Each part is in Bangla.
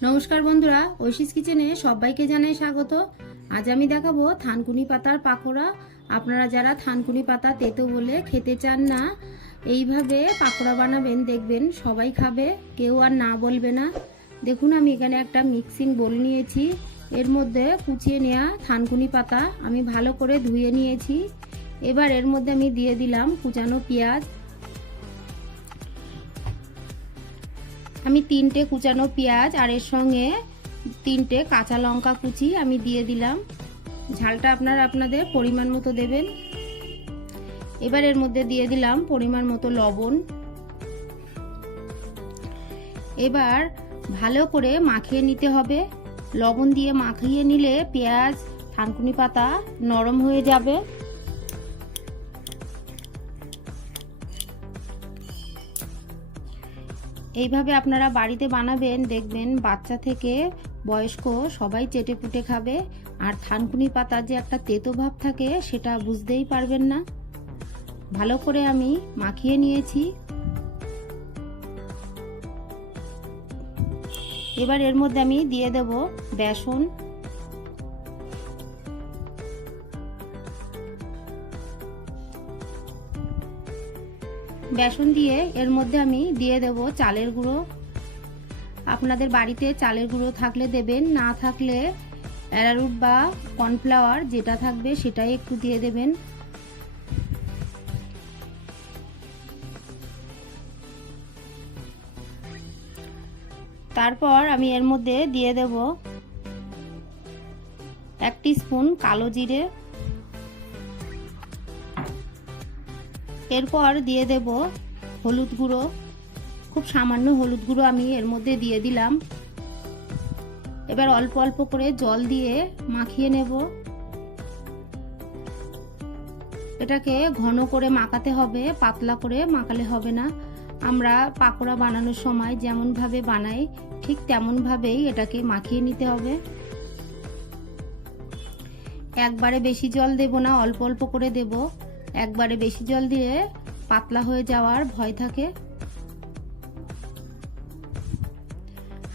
নমস্কার বন্ধুরা, ঐশীস কিচেনে সবাইকে জানাই স্বাগত। আজ আমি দেখাবো থানকুনি পাতার পাকোড়া। আপনারা যারা থানকুনি পাতা তেতো বলে খেতে চান না, এইভাবে পাকোড়া বানাবেন, দেখবেন সবাই খাবে, কেউ আর না বলবে না। দেখুন, আমি এখানে একটা মিক্সিং বোল নিয়েছি। এর মধ্যে কুচিয়ে নেওয়া থানকুনি পাতা আমি ভালো করে ধুয়ে নিয়েছি। এবার এর মধ্যে আমি দিয়ে দিলাম কুচানো পেঁয়াজ। আমি 3টে কুচানো পেঁয়াজ আর এর সঙ্গে 3টে কাঁচা লঙ্কা কুচি আমি দিয়ে দিলাম। ঝালটা আপনারা আপনাদের পরিমাণ মতো দেবেন। এবার এর মধ্যে দিয়ে দিলাম পরিমাণ মতো লবণ। এবার ভালো করে মাখিয়ে নিতে হবে। লবণ দিয়ে মাখিয়ে নিলে পেঁয়াজ থানকুনি পাতা নরম হয়ে যাবে। এইভাবে আপনারা বাড়িতে বানাবেন, দেখবেন বাচ্চা থেকে বয়স্ক সবাই চেটেপুটে খাবে। আর থানকুনি পাতার যে একটা তেতো ভাব থাকে সেটা বুঝতেই পারবেন না। ভালো করে আমি মাখিয়ে নিয়েছি। এবার এর মধ্যে আমি দিয়ে দেব বেসন। বেসন দিয়ে এর মধ্যে আমি দিয়ে দেব চালের গুঁড়ো। আপনাদের বাড়িতে চালের গুঁড়ো থাকলে দেবেন, না থাকলে অ্যারারুট বা কর্নফ্লাওয়ার যেটা থাকবে সেটাই একটু দিয়ে দেবেন। তারপর আমি এর মধ্যে দিয়ে দেব 1 টিস্পুন কালো জিরে। এরপর দিয়ে দেব হলুদ গুঁড়ো। খুব সামান্য হলুদ গুঁড়ো আমি এর মধ্যে দিয়ে দিলাম। এবার অল্প অল্প করে জল দিয়ে মাখিয়ে নেব। এটাকে ঘন করে মাখাতে হবে, পাতলা করে মাখালে হবে না। আমরা পাকোড়া বানানোর সময় যেমন ভাবে বানাই ঠিক তেমন ভাবেই এটাকে মাখিয়ে নিতে হবে। একবারে বেশি জল দেব না, অল্প অল্প করে দেব। একবারে বেশি জল দিয়ে পাতলা হয়ে যাওয়ার ভয় থাকে।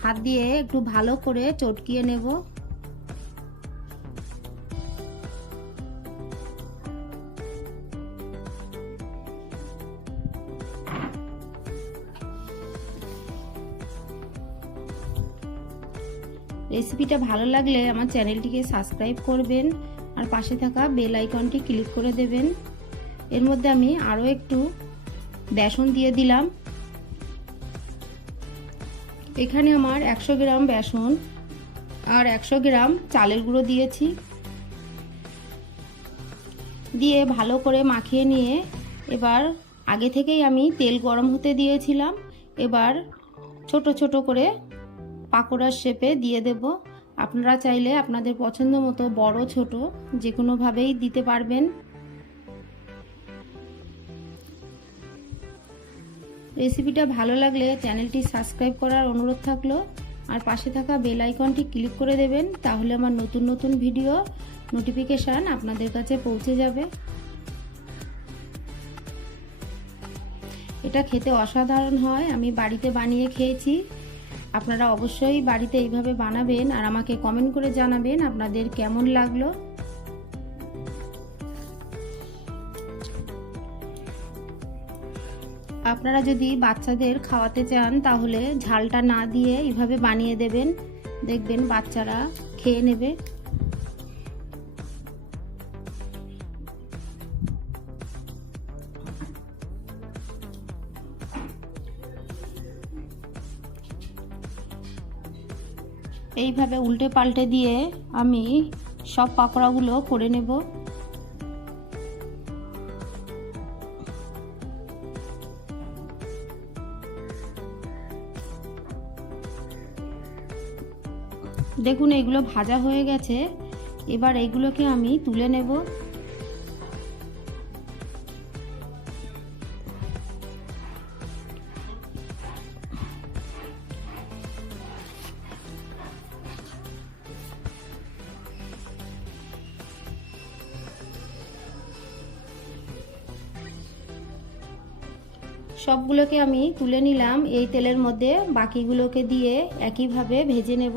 হাত দিয়ে একটু ভালো করে চটকিয়ে নেব। রেসিপিটা ভালো লাগলে আমার চ্যানেলটিকে সাবস্ক্রাইব করবেন আর পাশে থাকা বেল আইকনটি ক্লিক করে দেবেন। এর মধ্যে আমি আরও একটু বেসন দিয়ে দিলাম। এখানে আমার 100 গ্রাম বেসন আর 100 গ্রাম চালের গুঁড়ো দিয়েছি। দিয়ে ভালো করে মাখিয়ে নিয়ে এবার আগে থেকেই আমি তেল গরম হতে দিয়েছিলাম। এবার ছোট ছোট করে পাকোড়ার শেপে দিয়ে দেব। আপনারা চাইলে আপনাদের পছন্দ মতো বড় ছোট যে কোনোভাবেই দিতে পারবেন। রেসিপিটা ভালো লাগলে চ্যানেলটি সাবস্ক্রাইব করার অনুরোধ থাকলো আর পাশে থাকা বেল আইকনটি ক্লিক করে দেবেন, তাহলে আমার নতুন নতুন ভিডিও নোটিফিকেশান আপনাদের কাছে পৌঁছে যাবে। এটা খেতে অসাধারণ হয়, আমি বাড়িতে বানিয়ে খেয়েছি। আপনারা অবশ্যই বাড়িতে এইভাবে বানাবেন আর আমাকে কমেন্ট করে জানাবেন আপনাদের কেমন লাগলো। আপনারা যদি বাচ্চাদের খাওয়াতে চান তাহলে ঝালটা না দিয়ে এইভাবে বানিয়ে দেবেন, দেখবেন বাচ্চারা খেয়ে নেবে। এইভাবে উল্টে পাল্টে দিয়ে আমি সব পাকোড়াগুলো করে নেব। দেখুন এইগুলো ভাজা হয়ে গেছে। এবার এইগুলোকে আমি তুলে নেব। সবগুলোকে আমি তুলে নিলাম এই তেলের মধ্যে, বাকিগুলোকে দিয়ে একইভাবে ভেজে নেব।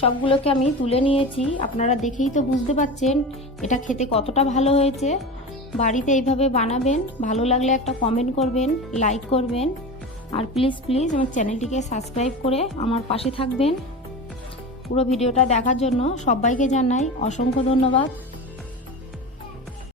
সবগুলোকে আমি তুলে নিয়েছি, আপনারা দেখেই তো বুঝতে পারছেন এটা খেতে কতটা ভালো হয়েছে। বাড়িতে এইভাবে বানাবেন, ভালো লাগলে একটা কমেন্ট করবেন, লাইক করবেন, আর প্লিজ আমার চ্যানেলটিকে সাবস্ক্রাইব করে আমার পাশে থাকবেন। পুরো ভিডিওটা দেখার জন্য সবাইকে জানাই অসংখ্য ধন্যবাদ।